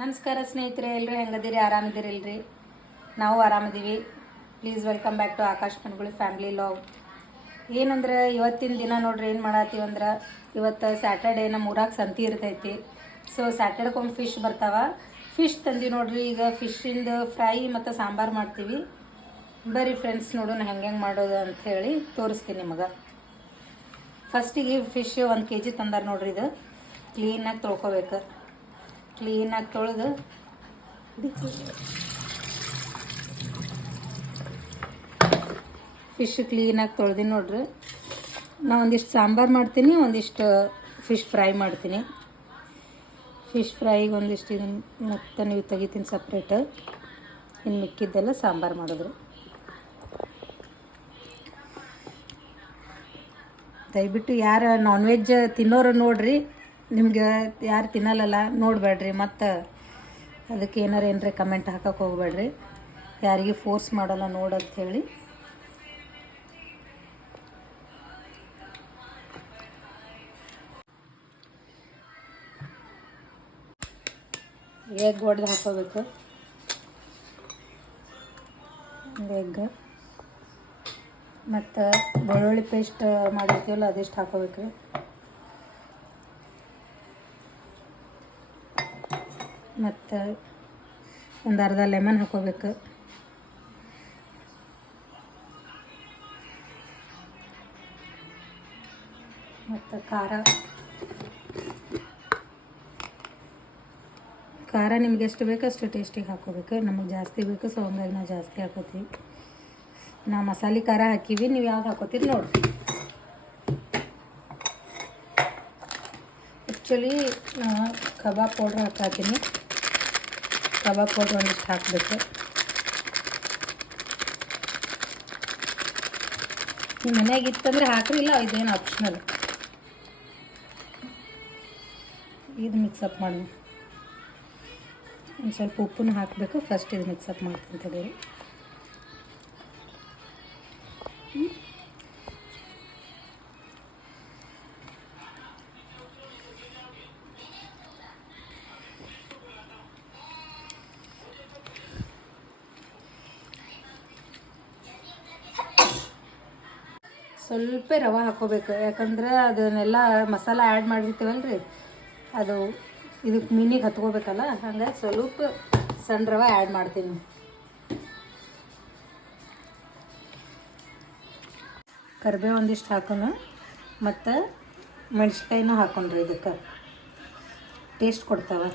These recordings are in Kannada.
ನಮಸ್ಕಾರ ಸ್ನೇಹಿತರೆ, ಎಲ್ಲರೂ ಹೆಂಗದಿರಿ? ಆರಾಮಿದ್ದೀರಿಲ್ರಿ? ನಾವು ಆರಾಮಿದ್ದೀವಿ. Please welcome back to Akash Panguli family log. ಏನಂದ್ರೆ ಇವತ್ತಿನ ದಿನ ನೋಡ್ರಿ ಏನು ಮಾಡತ್ತೀವಂದ್ರೆ, ಇವತ್ತು ಸ್ಯಾಟರ್ಡೇ ನಮ್ಮ ಊರಾಗ ಸಂತಿ ಇರ್ತೈತಿ. ಸೊ ಸ್ಯಾಟರ್ಡೆಗೊಮ್ಮೆ ಫಿಶ್ ಬರ್ತಾವ. ಫಿಶ್ ತಂದು ನೋಡ್ರಿ. ಈಗ ಫಿಶ್ಶಿಂದು ಫ್ರೈ ಮತ್ತು ಸಾಂಬಾರು ಮಾಡ್ತೀವಿ. ಬರೀ ಫ್ರೆಂಡ್ಸ್ ನೋಡೋಣ ಹೆಂಗೆ ಮಾಡೋದು ಅಂಥೇಳಿ ತೋರಿಸ್ತೀನಿ ನಿಮಗೆ. ಫಸ್ಟಿಗೆ ಫಿಶ್ 1 kg ತಂದಾರ ನೋಡ್ರಿ. ಇದು ಕ್ಲೀನಾಗಿ ತೊಳ್ಕೊಬೇಕು. ಕ್ಲೀನಾಗಿ ತೊಳೆದು ಫಿಶ್ ಕ್ಲೀನಾಗಿ ತೊಳೆದಿನಿ ನೋಡ್ರಿ. ನಾನು ಒಂದಿಷ್ಟು ಸಾಂಬಾರು ಮಾಡ್ತೀನಿ, ಒಂದಿಷ್ಟು ಫಿಶ್ ಫ್ರೈ ಮಾಡ್ತೀನಿ. ಫಿಶ್ ಫ್ರೈಗೆ ಒಂದಿಷ್ಟು ಇದನ್ನು ಮತ್ತು ನೀವು ತೆಗಿತೀನಿ ಸಪ್ರೇಟ್. ಇನ್ನು ಮಿಕ್ಕಿದ್ದೆಲ್ಲ ಸಾಂಬಾರು ಮಾಡಿದ್ರು. ದಯವಿಟ್ಟು ಯಾರು ನಾನ್ ವೆಜ್ ತಿನ್ನೋರು ನೋಡ್ರಿ. ನಿಮ್ಗೆ ಯಾರು ತಿನ್ನಲ್ಲ ನೋಡಬೇಡ್ರಿ. ಮತ್ತು ಅದಕ್ಕೆ ಏನರ ಕಮೆಂಟ್ ಹಾಕಕ್ಕೆ ಹೋಗ್ಬೇಡ್ರಿ. ಯಾರಿಗೆ ಫೋರ್ಸ್ ಮಾಡಲ್ಲ ನೋಡಂತ ಹೇಳಿ. ಎಗ್ ಒಡೆದು ಹಾಕೋಬೇಕು. ಒಂದು ಎಗ್ ಮತ್ತು ಬೆಳ್ಳುಳ್ಳಿ ಪೇಸ್ಟ್ ಮಾಡಿರ್ತೀವಲ್ಲ ಅದಿಷ್ಟು ಹಾಕೋಬೇಕು ರೀ. ಮತ್ತು ಒಂದು ಅರ್ಧ ಲೆಮನ್ ಹಾಕೋಬೇಕು. ಮತ್ತು ಖಾರ ನಿಮ್ಗೆ ಎಷ್ಟು ಬೇಕು ಅಷ್ಟು ಟೇಸ್ಟಿಗೆ ಹಾಕೋಬೇಕು. ನಮಗೆ ಜಾಸ್ತಿ ಬೇಕು, ಸೊ ಹಂಗಾಗಿ ನಾವು ಜಾಸ್ತಿ ಹಾಕೋತೀವಿ. ನಾವು ಮಸಾಲೆ ಖಾರ ಹಾಕೀವಿ, ನೀವು ಯಾವ್ದು ಹಾಕೋತೀರಿ ನೋಡಿರಿ. ಆ್ಯಕ್ಚುಲಿ ಕಬಾಬ್ ಪೌಡ್ರ್ ಹಾಕ್ತೀನಿ. ಕಬಾಬ್ ಪೌಡ್ರ್ ಒಂದಿಷ್ಟು ಹಾಕಬೇಕು. ನಿಮ್ಮ ಮನೆಯಾಗ ಇತ್ತಂದ್ರೆ ಹಾಕ್ರಿ, ಇಲ್ಲ ಇದೇನು ಆಪ್ಷನಲ್. ಇದು ಮಿಕ್ಸಪ್ ಮಾಡಿ ಒಂದು ಸ್ವಲ್ಪ ಉಪ್ಪನ್ನು ಹಾಕಬೇಕು. ಫಸ್ಟ್ ಇದು ಮಿಕ್ಸಪ್ ಮಾಡ್ಕೊಂತೀವಿ. ಸ್ವಲ್ಪ ರವೆ ಹಾಕೋಬೇಕು. ಯಾಕಂದ್ರೆ ಅದನ್ನೆಲ್ಲ ಮಸಾಲ ಆ್ಯಡ್ ಮಾಡಿರ್ತೀವಲ್ರಿ, ಅದು ಇದಕ್ಕೆ ಮೀನಿಗೆ ಹತ್ಕೋಬೇಕಲ್ಲ. ಹಂಗಾಗಿ ಸ್ವಲ್ಪ ಸಣ್ಣ ರವೆ ಆ್ಯಡ್ ಮಾಡ್ತೀನಿ. ಕರಿಬೇವು ಒಂದಿಷ್ಟು ಹಾಕೋಣ. ಮತ್ತು ಮೆಣಸಿನ್ಕಾಯಿನೂ ಹಾಕೊಂಡ್ರಿ. ಇದಕ್ಕೆ ಟೇಸ್ಟ್ ಕೊಡ್ತಾವೆ.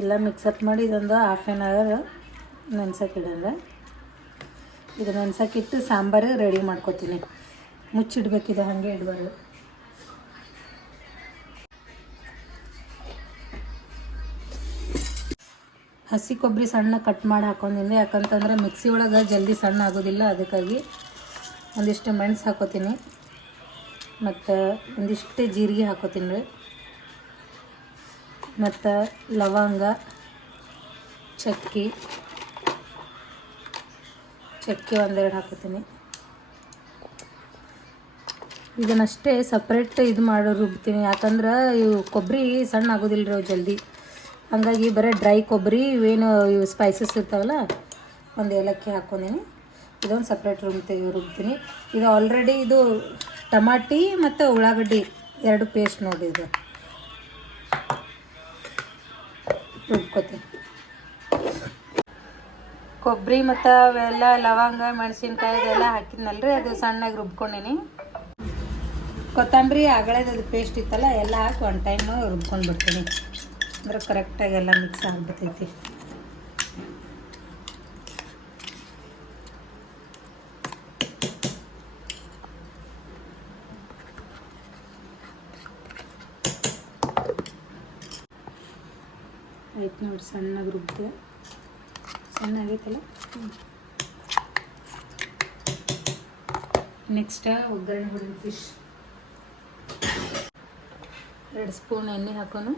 ಎಲ್ಲ ಮಿಕ್ಸಪ್ ಮಾಡಿ ಇದೊಂದು 1/2 hour ನೆನ್ಸಕ್ಕಿಡಂದ್ರೆ. ಇದು ನೆನ್ಸಕ್ಕಿಟ್ಟು ಸಾಂಬಾರು ರೆಡಿ ಮಾಡ್ಕೊತೀನಿ. ಮುಚ್ಚಿಡ್ಬೇಕಿದೆ, ಹಾಗೆ ಇಡಬಾರ್ದು. ಹಸಿ ಕೊಬ್ಬರಿ ಸಣ್ಣ ಕಟ್ ಮಾಡಿ ಹಾಕೊಂಡಿದ್ದೆ. ಯಾಕಂತಂದ್ರೆ ಮಿಕ್ಸಿ ಒಳಗೆ ಜಲ್ದಿ ಸಣ್ಣ ಆಗೋದಿಲ್ಲ. ಅದಕ್ಕಾಗಿ ಒಂದಿಷ್ಟು ಮೆಣಸು ಹಾಕೋತೀನಿ. ಮತ್ತು ಒಂದಿಷ್ಟು ಜೀರಿಗೆ ಹಾಕೋತೀನಿ ರೀ. ಮತ್ತು ಲವಂಗ, ಚಕ್ಕೆ ಒಂದೆರಡು ಹಾಕೋತೀನಿ. ಇದನ್ನಷ್ಟೇ ಸಪ್ರೇಟ್ ಇದು ಮಾಡಿ ರುಬ್ತೀನಿ. ಯಾಕಂದ್ರೆ ಇವು ಕೊಬ್ಬರಿ ಸಣ್ಣ ಆಗೋದಿಲ್ಲ ರೀ ಅವು ಜಲ್ದಿ. ಹಾಗಾಗಿ ಬರೀ ಡ್ರೈ ಕೊಬ್ಬರಿ, ಇವೇನು ಇವು ಸ್ಪೈಸಸ್ ಇರ್ತಾವಲ್ಲ, ಒಂದು ಏಲಕ್ಕಿ ಹಾಕ್ಕೊಂಡೀನಿ. ಇದೊಂದು ಸಪ್ರೇಟ್ ರುಬ್ತೀನಿ. ಇದು ಆಲ್ರೆಡಿ ಇದು ಟಮಾಟಿ ಮತ್ತು ಉಳ್ಳಾಗಡ್ಡಿ 2 ಪೇಸ್ಟ್ ನೋಡಿ. ಇದು ರುಬ್ಕೋತೀನಿ. ಕೊಬ್ಬರಿ ಮತ್ತು ಅವೆಲ್ಲ ಲವಂಗ, ಮೆಣಸಿನ್ಕಾಯಿ ಇದೆಲ್ಲ ಹಾಕಿದ್ನಲ್ರಿ, ಅದು ಸಣ್ಣಗೆ ರುಬ್ಕೊಂಡೀನಿ. ಕೊತ್ತಂಬರಿ ಆಗಳೆದು ಪೇಸ್ಟ್ ಇತ್ತಲ್ಲ, ಎಲ್ಲ ಹಾಕಿ 1 time ರುಬ್ಕೊಂಡು ಬಿಡ್ತೀನಿ. ಅಂದ್ರೆ ಕರೆಕ್ಟಾಗಿ ಎಲ್ಲ ಮಿಕ್ಸ್ ಆಗಿಬಿಡ್ತೈತಿ. ಆಯ್ತು ನೋಡಿ, ಸಣ್ಣಗೆ ರುಬ್ಬಿದೆ. ಸಣ್ಣಾಗೈತಲ್ಲ. ನೆಕ್ಸ್ಟ್ ಒಗ್ಗರಣೆ ಹೊಡೆದ ಫಿಶ್ 2 ಸ್ಪೂನ್ ಎಣ್ಣೆ ಹಾಕೋನು.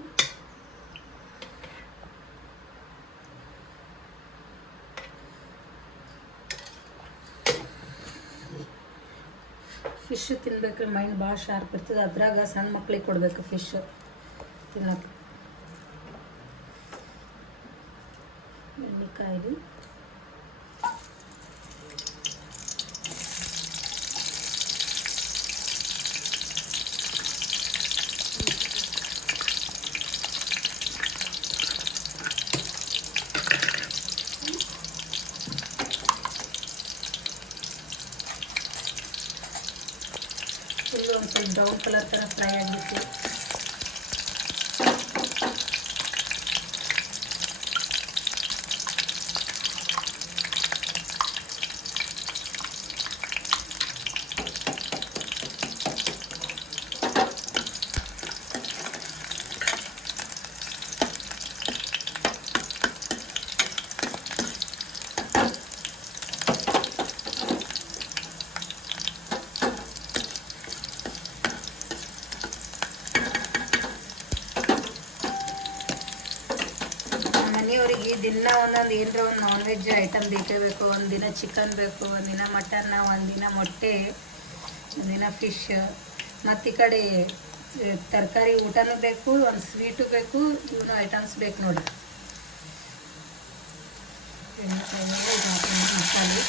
ಫಿಶ್ ತಿನ್ಬೇಕ್ರೆ ಮೈಂಡ್ ಭಾಳ ಶಾರ್ಪ್ ಇರ್ತದೆ. ಅದ್ರಾಗ ಸಣ್ಣ ಮಕ್ಳಿಗೆ ಕೊಡಬೇಕು ಫಿಶ್ ತಿನ್ನೋಕೆ. ಎಣ್ಣೆಕಾಯಿ ಫುಲ್ಲು ಒಂದು ಸ್ವಲ್ಪ ಬ್ರೌನ್ ಕಲರ್ ಥರ ಫ್ರೈ ಆಗಬೇಕು. ಮನೆಯವರಿಗೆ ದಿನ ಒಂದೊಂದು ಏನರ ಒಂದು ನಾನ್ ವೆಜ್ ಐಟಮ್ ಬೇಕೇ ಬೇಕು. ಒಂದಿನ ಚಿಕನ್ ಬೇಕು, ಒಂದಿನ ಮಟನ್, ಒಂದಿನ ಮೊಟ್ಟೆ, ಒಂದಿನ ಫಿಶ್, ಮತ್ತು ಈ ಕಡೆ ತರಕಾರಿ ಊಟನೂ ಬೇಕು, ಒಂದು ಸ್ವೀಟು ಬೇಕು, ಇವನು ಐಟಮ್ಸ್ ಬೇಕು ನೋಡಿ. ಮಸಾಲೆ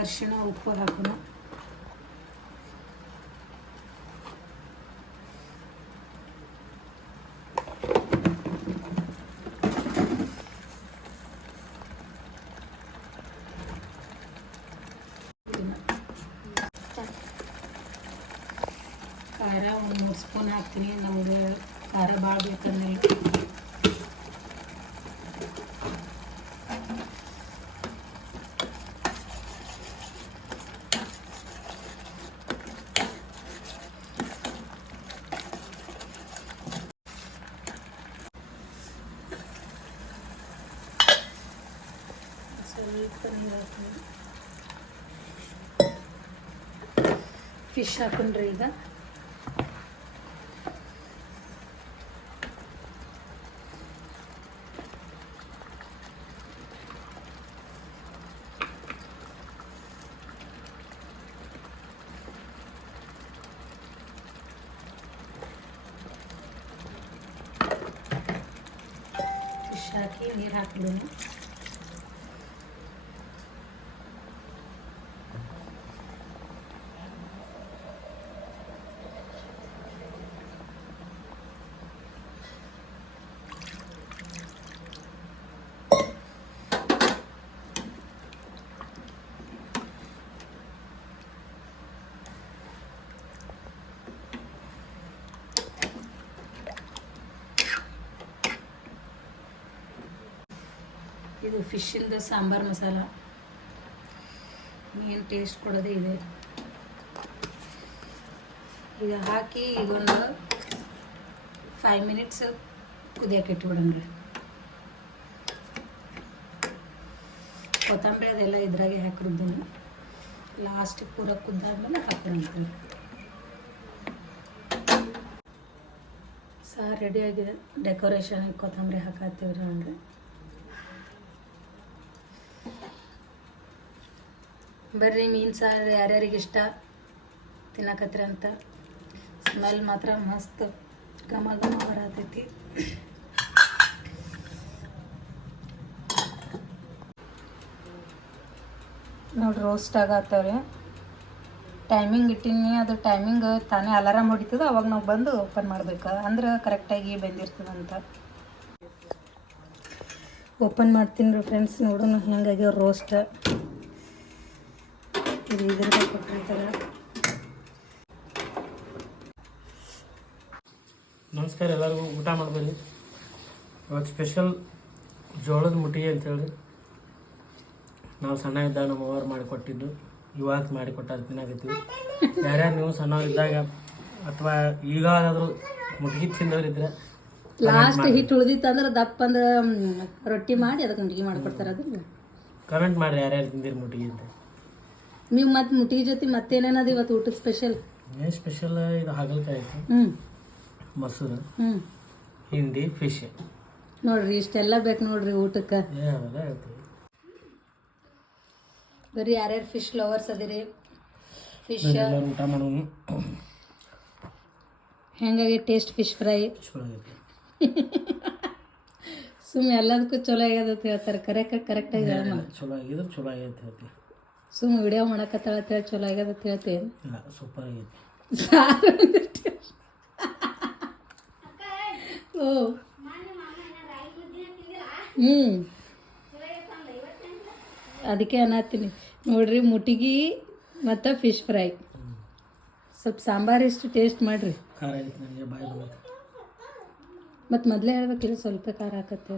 ಅರಿಶಿಣ ಉಪ್ಪು ಹಾಕೋಣ. ಖಾರ ಒಂದು 3 ಸ್ಪೂನ್ ಹಾಕ್ತೀನಿ. ನಮಗೆ ಖಾರ ಭಾಳ ಬೇಕಂದ್ರೆ ಸ್ವಲ್ಪ ನೀರು ಹಾಕ್ತೀನಿ. ಫಿಶ್ ಹಾಕೊಂಡ್ರಿ ಈಗ. ಫಿಶ್ ಹಾಕಿ ನೀರು ಹಾಕಿದ್ದೀನಿ. ಇದು ಫಿಶ್ಶಿಂದು ಸಾಂಬಾರು ಮಸಾಲ. ಮೇನ್ ಟೇಸ್ಟ್ ಕೊಡೋದೇ ಇದೆ. ಇದು ಹಾಕಿ ಈಗೊಂದು 5 ಮಿನಿಟ್ಸ್ ಕುದಿಯೋಕೆ ಇಟ್ಬಿಡೋಣ್ರಿ. ಕೊತ್ತಂಬರಿ ಅದೆಲ್ಲ ಇದ್ರಾಗೆ ಹಾಕಿರ್ತೀನಿ. ಲಾಸ್ಟಿಗೆ ಪೂರ ಕುದ್ದಾದ್ಮೇಲೆ ಹಾಕೋಣ. ಸಾರು ರೆಡಿಯಾಗಿದೆ. ಡೆಕೋರೇಷನಿಗೆ ಕೊತ್ತಂಬರಿ ಹಾಕತ್ತೀವಿ ನೋಡ್ರಿ. ಬರ್ರಿ ಮೀನು ಸಾರು ಯಾರ್ಯಾರಿಗೆ ಇಷ್ಟ ತಿನ್ನಕತ್ರಿ ಅಂತ. ಸ್ಮೆಲ್ ಮಾತ್ರ ಮಸ್ತ್ ಘಮ ಘಮ ಬರತೈತಿ. ನೋಡ್ರಿ ರೋಸ್ಟ್ ಆಗತ್ತವ್ರಿ. ಟೈಮಿಂಗ್ ಇಟ್ಟೀನಿ. ಅದು ಟೈಮಿಂಗ್ ತಾನೇ ಅಲಾರಾಮ್ ಹೊಡಿತದ. ಅವಾಗ ನಾವು ಬಂದು ಓಪನ್ ಮಾಡ್ಬೇಕು, ಅಂದ್ರೆ ಕರೆಕ್ಟಾಗಿ ಬೆಂದಿರ್ತದಂತ. ಓಪನ್ ಮಾಡ್ತೀನಿ ರೀ ಫ್ರೆಂಡ್ಸ್, ನೋಡೋಣ ಹೆಂಗಾಗ್ಯಾವ ರೋಸ್ಟ್. ಇದು ಇದ್ರದ್ದು ಕೊಟ್ಟಿರ್ತಾರೆ. ನಮಸ್ಕಾರ ಎಲ್ಲರಿಗೂ, ಊಟ ಮಾಡ್ಬನ್ನಿ. ಇವತ್ತು ಸ್ಪೆಷಲ್ ಜೋಳದ ಮುಟ್ಟಿಗೆ ಅಂತೇಳಿ ನಾವು ಸಣ್ಣ ಇದ್ದಾಗ ನಮ್ಮ ಅವ್ರು ಮಾಡಿಕೊಟ್ಟಿದ್ದು, ಇವಾಗ ಮಾಡಿಕೊಟ್ಟಾರ ತಿನ್ನಾಕತ್ತೀವಿ. ಯಾರ್ಯಾರು ನೀವು ಸಣ್ಣವರಿದ್ದಾಗ ಅಥವಾ ಈಗಾದರೂ ಮುಟ್ಟಿಗೆ ತಿಂದವರಿದ್ರೆ ಲಾಸ್ಟ್ ಹಿಟ್ಟು ಉಳ್ದಿತ್ತು ಅಂದ್ರೆ ದಪ್ಪ ಅಂದ್ರೆ ರೊಟ್ಟಿ ಮಾಡಿ ಅದಕ್ಕೆ ಮುಟ್ಟಿಗೆ ಮಾಡ್ಕೊಡ್ತಾರೆ. ಅದನ್ನ ಕಮೆಂಟ್ ಮಾಡಿರಿ ಯಾರ್ಯಾರು ತಿಂದಿರಿ ಮುಟ್ಟಿಗೆ ಅಂತ. ನೀವು ಮತ್ತೆ ಮುಟ್ಟಿಗೆ ಜೊತೆ ಮತ್ತೇನೇನದು ಇವತ್ತು ಊಟಕ್ಕೆ ಸ್ಪೆಷಲ್? ಏನು ಸ್ಪೆಷಲ್? ಇದು ಹಾಗಲಕಾಯಿ ಐತಿ, ಮೊಸರು, ಹಿಂಡಿ, ಫಿಶ್. ನೋಡ್ರಿ ಇಷ್ಟೆಲ್ಲ ಬೇಕು ನೋಡ್ರಿ ಊಟಕ್ಕೆ. ಅವೆಲ್ಲ ಹೇಳ್ತೀವಿ. ಬರೀ ಯಾರ್ಯಾರು ಫಿಶ್ ಲವರ್ಸ್ ಅದಿರಿ, ಫಿಶ್ ಎಲ್ಲರೂ ಊಟ ಮಾಡೋನು. ಹೆಂಗಾಗಿ ಟೇಸ್ಟ್ ಫಿಶ್ ಫ್ರೈ ಚಲೋ ಆಗೈತಿ. ಸುಮ್ಮನೆ ಎಲ್ಲದಕ್ಕೂ ಚಲೋ ಆಗ್ಯದ ಅಂತ ಹೇಳ್ತಾರೆ. ಕರೆಕ್ಟಾಗಿ ಹೇಳೋಣ. ಚಲೋ ಆಗಿದ್ರೆ ಚಲೋ ಆಗೈತೆ ಹೇಳ್ತೀವಿ. ಸುಮ್ಮನೆ ವಿಡಿಯೋ ಮಾಡಕತ್ತಾಳ ಅಂತೇಳಿ ಚಲೋ ಆಗ್ಯದ ಅಂತ ಹೇಳ್ತೇನೆ. ಇಲ್ಲ, ಸೂಪರ್ ಆಗೈತಿ. ಓ ಅದಕ್ಕೆ ಅನ್ನತ್ತೀನಿ ನೋಡ್ರಿ, ಮುಟ್ಟಿಗೆ ಮತ್ತು ಫಿಶ್ ಫ್ರೈ. ಸ್ವಲ್ಪ ಸಾಂಬಾರು ಇಷ್ಟು ಟೇಸ್ಟ್ ಮಾಡಿರಿ. ಖಾರ ಐತಿ, ನನಗೆ ಬಾಯಿ ಬಂದೈತಿ. ಮತ್ತು ಮೊದಲೇ ಹೇಳ್ಬೇಕಿಲ್ಲ ಸ್ವಲ್ಪ ಖಾರ ಹಾಕತ್ತೆ.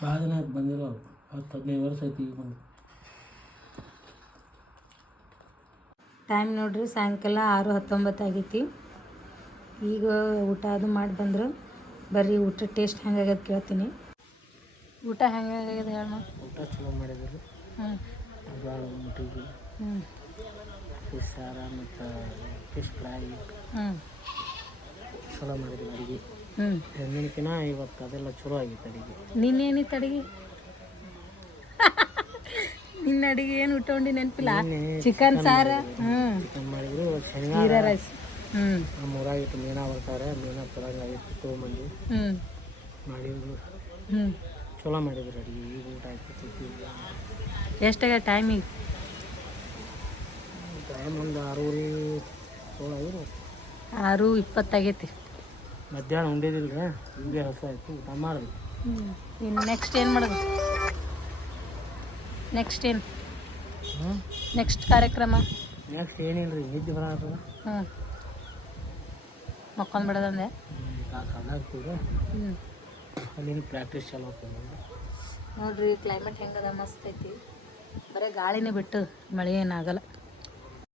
ಭಾಳ ದಿನ ಆಯ್ತು ಬಂದಿರೋ, 10-15 ವರ್ಷ ಐತಿ ಈಗ ಬಂದು. ಟೈಮ್ ನೋಡ್ರಿ ಸಾಯಂಕಾಲ 6:19 ಆಗೈತಿ. ಈಗ ಊಟ ಅದು ಮಾಡಿ ಬಂದರು. ಬರ್ರಿ ಊಟ ಟೇಸ್ಟ್ ಹೆಂಗಾಗ್ಯದ ಕೇಳ್ತೀನಿ. ಊಟ ಹೆಂಗಾಗ್ಯದ ಹೇಳೋಣ. ಊಟ ಚಲೋ ಮಾಡಿದ್ರು. ಜೋಳ ಮುಟ್ಟಿಗೆ, ಫಿಶ್ ಸಾರ ಮತ್ತು ಫಿಶ್ ಫ್ರೈ ಚಲೋ ಮಾಡಿದ್ವಿ ಅಡುಗೆ. ಹಿಂದಿನಕಿನ ಇವತ್ತು ಅದೆಲ್ಲ ಚಲೋ ಆಗಿತ್ತು ಅಡುಗೆ. ನಿನ್ನೇನಿತ್ತು ಅಡುಗೆ? ನಿನ್ನ ಅಡುಗೆ ಏನು ಊಟ ಉಂಡಿ ನೆನಪಿಲ್ಲ? ಚಿಕನ್ ಸಾರ, ಚಿಕನ್ ಮಾಡಿದ್ರು, ಜೀರಾ ರೈಸ್. ನಮ್ಮ ಊರಾಗಿತ್ತು ಮೀನಾ ಬರ್ತಾರೆ, ಮೀನಾ ತೊಗೊಂಡಾಗಿತ್ತು ತೊಗೊಂಬಂದು ಮಾಡಿದ್ರು. ಚಲೋ ಮಾಡಿದ್ರು ಅಡುಗೆ. ಈಗ ಊಟ ಆಯ್ತು. ಎಷ್ಟಾಗ ಟೈಮಿಗೆ? ಟೈಮ್ ಒಂದು 6:15 6:20 ಆಗೈತಿ. ಮಧ್ಯಾಹ್ನ ಉಂಡಿದಿಲ್ಲ, ಹಿಂಗೆ ಹಸ ಆಯಿತು, ಊಟ ಮಾಡಿದ್ವಿ. ಇನ್ನು ನೆಕ್ಸ್ಟ್ ಏನು ಮಾಡೋದು? ನೆಕ್ಸ್ಟ್ ಕಾರ್ಯಕ್ರಮ ನೆಕ್ಸ್ಟ್ ಏನಿಲ್ಲ ರೀ, ನಿದ್ದೆ ಬರತ್ತದ. ಮಕ್ಕೊಂಡ್ಬಿಡೋದಂದೆ. ಸಾಕಾಗ್ತದೆ. ಅಲ್ಲಿನ ಪ್ರಾಕ್ಟೀಸ್ ಚಲೋ ಆಗ್ತದೆ. ನೋಡ್ರಿ ಕ್ಲೈಮೇಟ್ ಹೆಂಗದ, ಮಸ್ತ್ ಐತಿ. ಬರೀ ಗಾಳಿನೇ ಬಿಟ್ಟು ಮಳೆ ಏನಾಗಲ್ಲ.